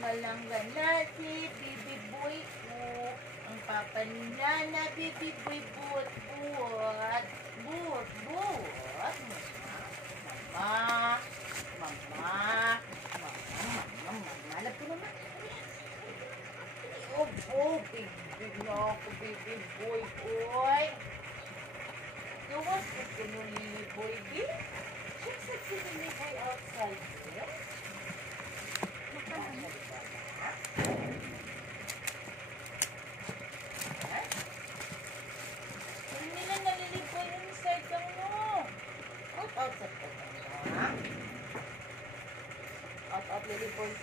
Langala si Bibi Boy ko. Ang papa nila na Bibi Boy buot. Mama. Alam ko naman. Big na ako, Bibi Boy. Tuwas ko nung Lily Boy, Bibi. Check si Lily Boy outside there. Hindi na nalilipoy inside ka mo. Out, lilipoy.